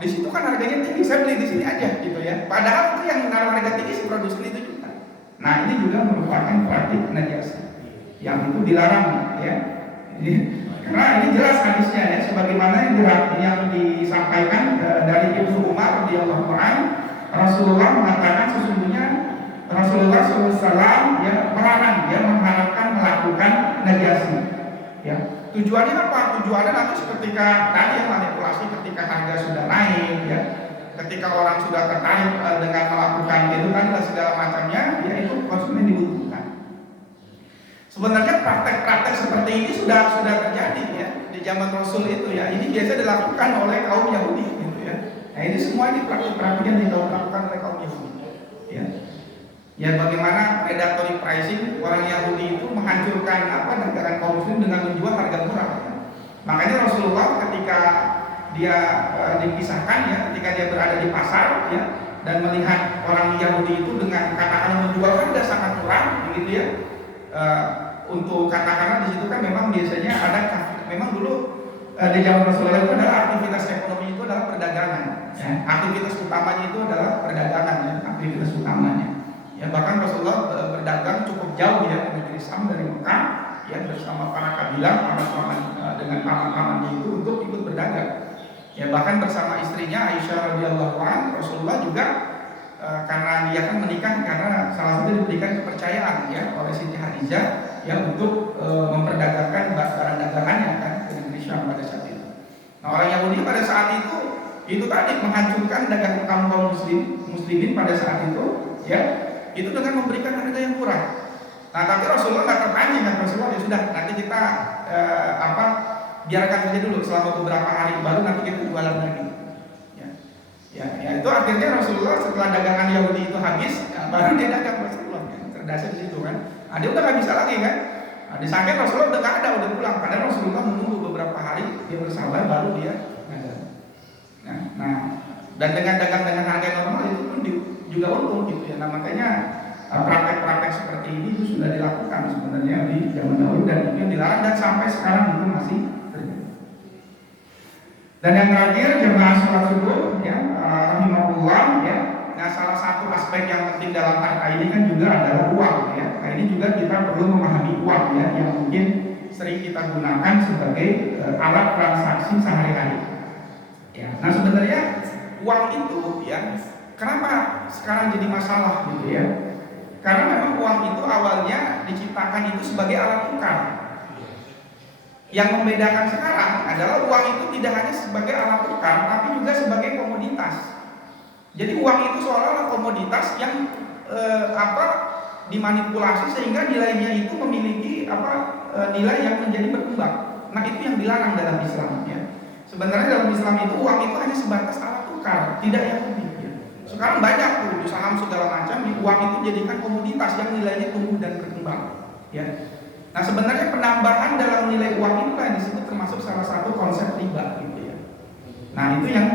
di situ kan harganya tinggi, saya beli di sini aja gitu ya. Padahal itu yang menaruh harga tinggi si produsen itu juga. Nah ini juga merupakan praktik najasi yang itu dilarang ya. Karena ini jelas hadisnya ya, sebagaimana yang disampaikan dari Ibnu Umar radhiyallahu anhu, Rasulullah mengatakan sesungguhnya Rasulullah SAW ya melarang, ya mengharapkan melakukan najasi. Ya, tujuannya apa? Tujuannya nanti ketika tadi yang manipulasi, ketika harga sudah naik, ya, ketika orang sudah tertarik dengan melakukan itu kan segala macamnya, ya itu konsumen dibutuhkan. Sebenarnya praktek-praktek seperti ini sudah terjadi ya di zaman Rasul itu ya. Ini biasa dilakukan oleh kaum Yahudi gitu ya. Nah ini semua ini praktik-praktik yang dilakukan oleh kaum Yahudi. Ya, ya bagaimana predatory pricing orang Yahudi itu menghancurkan negara kaum Muslim dengan menjual harga murah. Ya. Makanya Rasulullah ketika dia dipisahkan ya, ketika dia berada di pasar ya dan melihat orang Yahudi itu dengan katakanlah menjual harga sangat murah begitu ya. Untuk katakanlah di situ kan memang biasanya ada memang dulu di zaman Rasulullah itu adalah aktivitas ekonomi itu adalah perdagangan ya. Aktivitas utamanya itu adalah perdagangan ya, aktivitas utamanya ya. Bahkan Rasulullah berdagang cukup jauh ya dari Islam, dari Mekah ya bersama para kabilah, dengan paman-pamannya itu untuk ikut berdagang ya. Bahkan bersama istrinya Aisyah radhiyallahu anha, Rasulullah juga karena dia kan menikah karena salah satu diberikan kepercayaan ya oleh Siti Khadijah ya untuk memperdagangkan barang dagangannya kan ke negeri Syam pada saat itu. Nah orang Yahudi pada saat itu tadi menghancurkan dagang kaum muslimin pada saat itu ya, itu dengan memberikan harga yang murah. Nah tapi Rasulullah nggak terpancing kan, Rasulullah ya sudah nanti kita biarkan saja dulu selama beberapa hari baru nanti kita jualan lagi. Ya, itu akhirnya Rasulullah setelah dagangan Yahudi itu habis, ya, baru dia dagang Rasulullah. Ya, cerdasnya di situ kan. Nah, dia udah nggak bisa lagi kan. Nah, disangka Rasulullah udah nggak ada, udah pulang. Padahal Rasulullah menunggu beberapa hari, dia bersabar baru dia dagang. Nah, dan dengan dagang dengan harga normal itu pun juga untung gitu ya. Nah, makanya praktek-praktek seperti ini itu sudah dilakukan sebenarnya di zaman dahulu dan itu yang dilarang dan sampai sekarang itu masih terjadi. Dan yang terakhir jemaah sholat subuh ya, rahimahullah ya. Nah salah satu aspek yang penting dalam harta ini kan juga adalah uang ya. Nah ini juga kita perlu memahami uang ya, yang mungkin sering kita gunakan sebagai alat transaksi sehari-hari. Ya. Nah sebenarnya uang itu ya, kenapa sekarang jadi masalah gitu ya? Karena memang uang itu awalnya diciptakan itu sebagai alat tukar. Yang membedakan sekarang adalah uang itu tidak hanya sebagai alat tukar, tapi juga sebagai komoditas. Jadi uang itu seolah-olah komoditas yang dimanipulasi sehingga nilainya itu memiliki nilai yang menjadi berkembang. Nah, itu yang dilarang dalam Islam ya. Sebenarnya dalam Islam itu uang itu hanya sebatas alat tukar, tidak yang lebih ya. Sekarang banyak tuh saham segala macam, di uang itu jadikan komoditas yang nilainya tumbuh dan berkembang ya. Nah, sebenarnya penambahan dalam nilai uang itu yang disebut termasuk salah satu konsep riba gitu ya. Nah, itu yang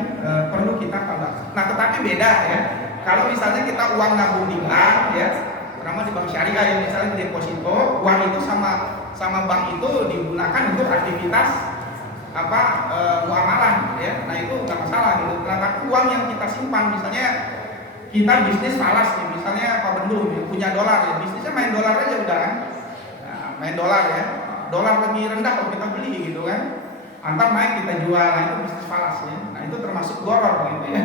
perlu kita tambahkan. Nah, tetapi beda ya. Kalau misalnya kita uang nabung di bank ya, terutama di bank syariah yang misalnya di deposito, uang itu sama bank itu digunakan untuk aktivitas muamalah ya. Nah, itu nggak masalah gitu. Nah, tapi uang yang kita simpan, misalnya kita bisnis falas nih, misalnya Pak Bendu ya, punya dolar ya, bisnisnya main dolar aja udah kan. Nah, main dolar ya, dolar lebih rendah kalau kita beli gitu kan, antar naik kita jual, nah itu bisnis falas ya. Nah, itu termasuk goror gitu ya,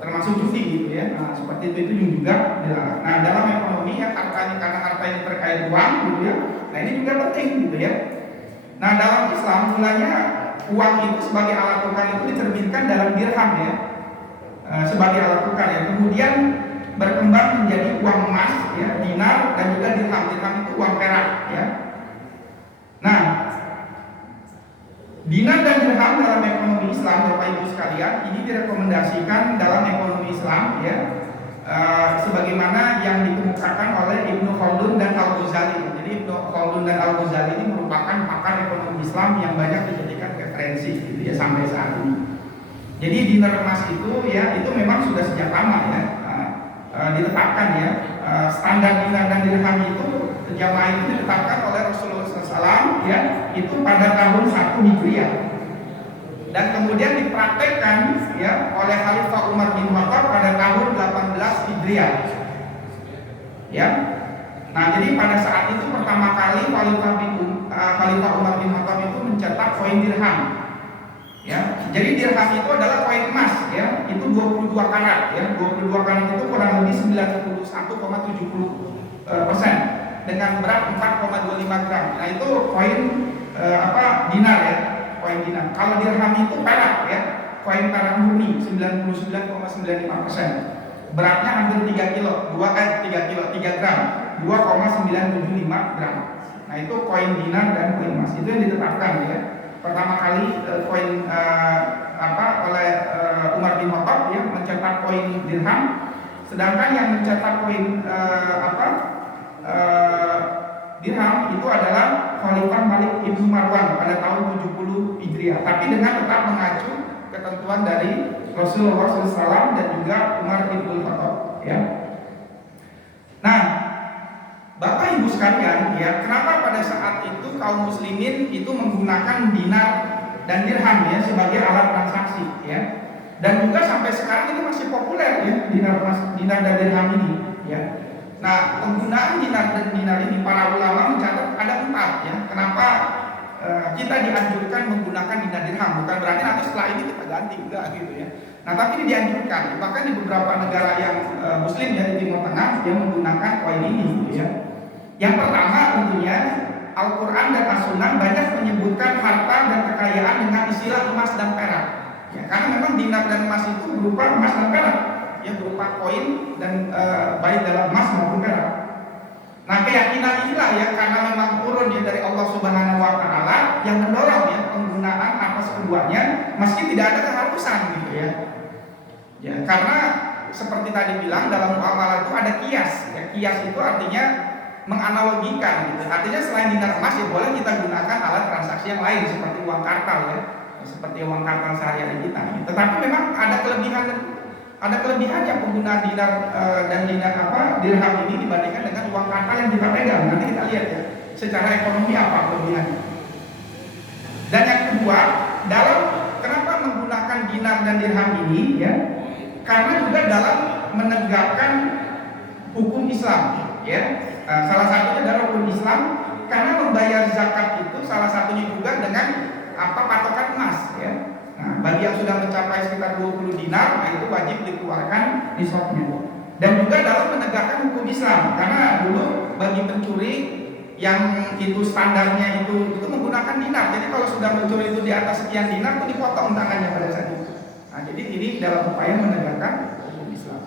termasuk judi gitu ya. Nah, seperti itu juga dilarang. Nah, dalam ekonomi ya, karena harta ini terkait uang gitu ya. Nah, ini juga penting gitu ya. Nah, dalam Islam mulanya uang itu sebagai alat tukar itu diterbitkan dalam dirham ya, sebagai alat tukar ya. Kemudian berkembang menjadi uang emas ya, dinar dan juga dirham. Dirham itu uang perak ya. Nah, dinar dan dirham dalam ekonomi Islam, Bapak Ibu sekalian, ini direkomendasikan dalam ekonomi Islam ya, sebagaimana yang dikemukakan oleh Ibnu Khaldun dan Al-Ghazali. Jadi Ibnu Khaldun dan Al-Ghazali ini merupakan pakar ekonomi Islam yang banyak dijadikan referensi gitu ya sampai saat ini. Jadi dinar emas itu ya, itu memang sudah sejak lama ya ditetapkan ya. Standar dinar dan dirham itu jamaah itu ditetapkan oleh Rasulullah SAW ya, itu pada tahun 1 Hijriah. Dan kemudian dipraktekkan ya oleh Khalifah Umar bin Khattab pada tahun 18 Hijriah. Ya. Nah, jadi pada saat itu pertama kali Khalifah Umar bin Khattab itu mencetak koin dirham. Ya, jadi dirham itu adalah koin emas ya, itu 22 karat ya. 22 karat itu kurang lebih 91,70% dengan berat 4,25 gram. Nah, itu koin dinar ya, koin dinar. Kalau dirham itu perak ya, koin perak murni 99,95%. Beratnya hampir 3 kilo, 3 gram, 2,975 gram. Nah, itu koin dinar dan koin emas itu yang ditetapkan ya. Pertama kali koin oleh Umar bin Khattab ya, mencetak koin dirham, sedangkan yang mencetak koin dirham itu adalah Khalifah Malik Ibnu Marwan pada tahun 70 Hijriah, tapi dengan tetap mengacu ketentuan dari Rasulullah SAW dan juga Umar bin Khattab ya. Nah, Bapak Ibu sekalian ya, kenapa pada saat itu kaum muslimin itu menggunakan dinar dan dirham ya sebagai alat transaksi ya. Dan juga sampai sekarang ini masih populer ya dinar dan dirham ini ya. Nah, penggunaan dinar ini para ulama mencatat ada 4 ya. Kenapa kita dianjurkan menggunakan dinar dirham? Bukan berarti nanti setelah ini kita ganti, enggak gitu ya. Nah, tapi ini dianjurkan. Bahkan di beberapa negara yang muslim ya di Timur Tengah yang menggunakan koin ini gitu ya. Yang pertama tentunya Al-Quran dan As-Sunnah banyak menyebutkan harta dan kekayaan dengan istilah emas dan perak ya, karena memang dinar dan emas itu berupa emas dan perak ya, berupa koin dan baik dalam emas maupun perak. Nah, keyakinan inilah ya, karena memang turun ya dari Allah Subhanahu wa Ta'ala yang mendorong ya penggunaan atas keduanya meski tidak ada keharusan gitu ya. Ya, karena seperti tadi bilang dalam muamalah itu ada kias ya. Kias itu artinya menganalogikan gitu. Artinya selain dinar emas ya boleh kita gunakan alat transaksi yang lain seperti uang kartal ya, seperti uang kartal sehari-hari kita. Tetapi memang ada kelebihannya penggunaan dinar dan dirham ini dibandingkan dengan uang kartal yang kita pegang. Nanti kita lihat ya secara ekonomi apa kelebihannya. Dan yang kedua, dalam kenapa menggunakan dinar dan dirham ini ya? Karena juga dalam menegakkan hukum Islam ya. Salah satunya adalah hukum Islam, karena membayar zakat itu salah satunya juga dengan patokan emas ya. Nah, bagi yang sudah mencapai sekitar 20 dinar, nah itu wajib dikeluarkan nisabnya. Dan juga dalam menegakkan hukum Islam, karena dulu bagi pencuri yang itu standarnya itu menggunakan dinar. Jadi kalau sudah mencuri itu di atas sekian dinar itu dipotong tangannya pada saat itu. Nah, jadi ini dalam upaya menegakkan hukum Islam.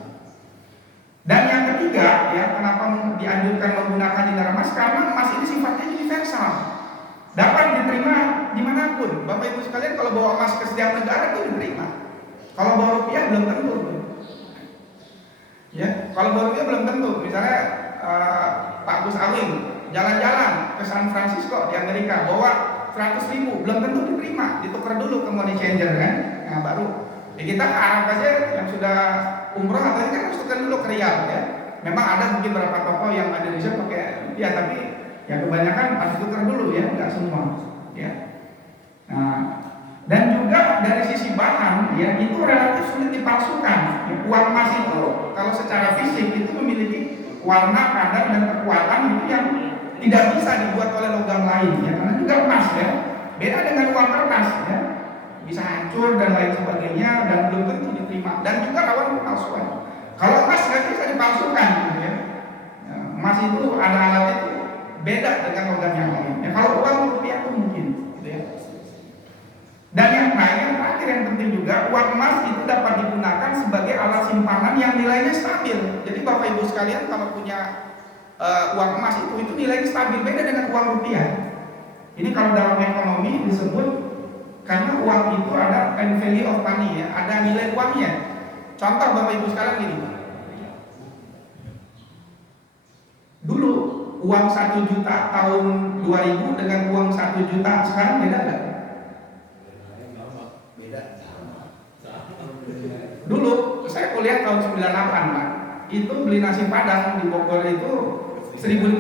Dan yang ketiga, ya, kenapa dianjurkan menggunakan dinar emas? Karena emas ini sifatnya universal, dapat diterima dimanapun. Bapak Ibu sekalian, kalau bawa emas ke setiap negara itu diterima. Kalau bawa rupiah belum tentu. Ya, kalau bawa rupiah belum tentu. Misalnya Pak Gus Awing jalan-jalan ke San Francisco di Amerika, bawa 100.000, belum tentu diterima, ditukar dulu ke money changer kan. Nah, baru kita ke Arab aja yang sudah umroh atau ini kan harus tukar dulu ke Riyal ya. Memang ada mungkin beberapa toko yang ada di Indonesia pakai ya, tapi ya kebanyakan harus tukar dulu ya, nggak semua ya. Nah, dan juga dari sisi bahan ya, itu relatif sulit dipalsukan ya. Uang emas itu kalau secara fisik itu memiliki warna, kadar, dan kekuatan itu yang tidak bisa dibuat oleh logam lain ya, karena juga emas ya, beda dengan uang kertas ya, bisa hancur dan lain sebagainya dan belum tentu diterima, dan juga rawan kepalsuan. Kalau emas nggak bisa dipalsukan gitu ya. Emas itu ada alatnya itu beda dengan logam yang lain ya. Kalau uang rupiah itu mungkin gitu ya. Dan yang terakhir yang penting juga, uang emas itu dapat digunakan sebagai alat simpanan yang nilainya stabil. Jadi Bapak Ibu sekalian kalau punya uang emas itu nilainya stabil, beda dengan uang rupiah. Ini kalau dalam ekonomi disebut, karena uang itu ada value of money ya, ada nilai uangnya. Contoh Bapak Ibu sekalian gini. Dulu uang 1 juta tahun 2000 dengan uang 1 juta sekarang beda nggak? Dulu saya kuliah tahun 98 Pak, itu beli nasi padang di Bogor itu 1.500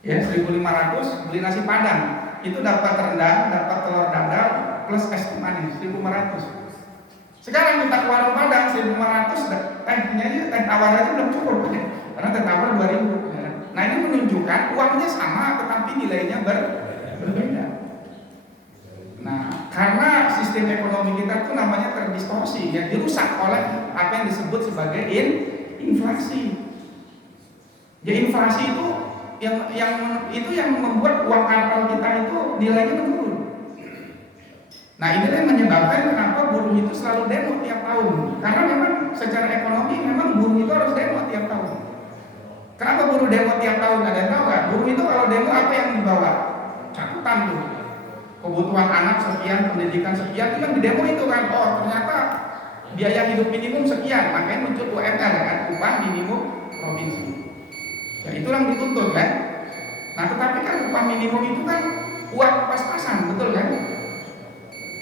ya, 1.500 beli nasi padang itu dapat rendang, dapat telur dadar plus es krim manis 1.500. Sekarang kita ke warung padang 1.500 teh tawar aja belum cukup ya, karena teh tawar 2.000 ya. Nah ini menunjukkan uangnya sama tetapi nilainya berbeda. Nah, karena sistem ekonomi kita itu namanya terdistorsi, ya, dirusak oleh apa yang disebut sebagai inflasi. Ya, inflasi itu yang membuat uang kartal kita itu nilainya menurun. Nah, ini yang menyebabkan kenapa buruh itu selalu demo tiap tahun. Karena memang secara ekonomi memang buruh itu harus demo tiap tahun. Kenapa buruh demo tiap tahun? Ada yang tahu nggak? Buruh itu kalau demo apa yang dibawa? Catatan tuh. Kebutuhan anak sekian, pendidikan sekian, itu yang didemo itu kan, oh ternyata biaya hidup minimum sekian, makanya muncul UMR kan, upah minimum provinsi. Ya itu yang dituntut kan. Nah tetapi kan upah minimum itu kan uang pas-pasan, betul kan?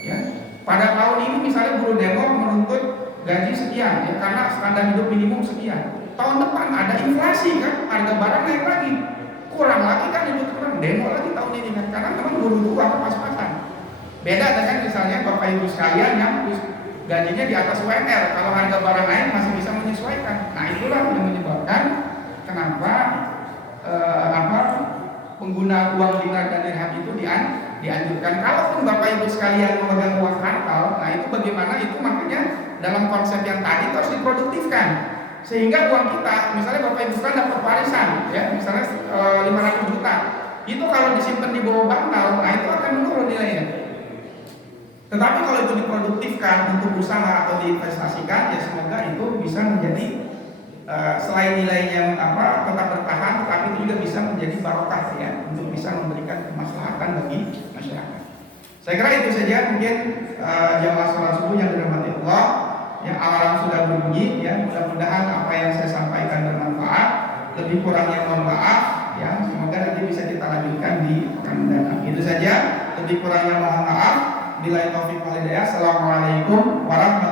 Ya. Pada tahun ini misalnya buruh demo menuntut gaji sekian, ya, karena standar hidup minimum sekian. Tahun depan ada inflasi kan, harga barang naik lagi, kurang lagi kan hidup kurang, demo lagi tahun ini kan, karena memang buruh itu uang pas-pasan. Beda dengan misalnya Bapak Ibu sekalian yang gajinya di atas UMR, kalau harga barang naik masih bisa menyesuaikan. Nah itulah yang menyebabkan kenapa pengguna uang dinar dan dirham itu dianjurkan. Kalaupun Bapak Ibu sekalian memegang uang kartal, nah itu bagaimana, itu makanya dalam konsep yang tadi itu harus diproduktifkan. Sehingga uang kita, misalnya Bapak Ibu sekalian dapat warisan, ya, misalnya 500 juta, itu kalau disimpan di bawah bantal, nah itu akan menurun nilainya. Tetapi kalau itu diproduktifkan untuk usaha atau diinvestasikan, ya semoga itu bisa menjadi selain nilainya tetap bertahan, tetapi itu juga bisa menjadi barokah ya, untuk bisa memberikan kemaslahatan bagi masyarakat. Saya kira itu saja mungkin jamaah sholat subuh yang dirahmati Allah. Yang alarm sudah berbunyi ya, mudah-mudahan apa yang saya sampaikan bermanfaat. Lebih kurangnya mohon maaf ya, semoga nanti bisa kita lanjutkan di pekan mendatang. Itu saja, lebih kurangnya mohon maaf. Billahi taufiq wal hidayah. Assalamualaikum warahmatullahi wabarakatuh.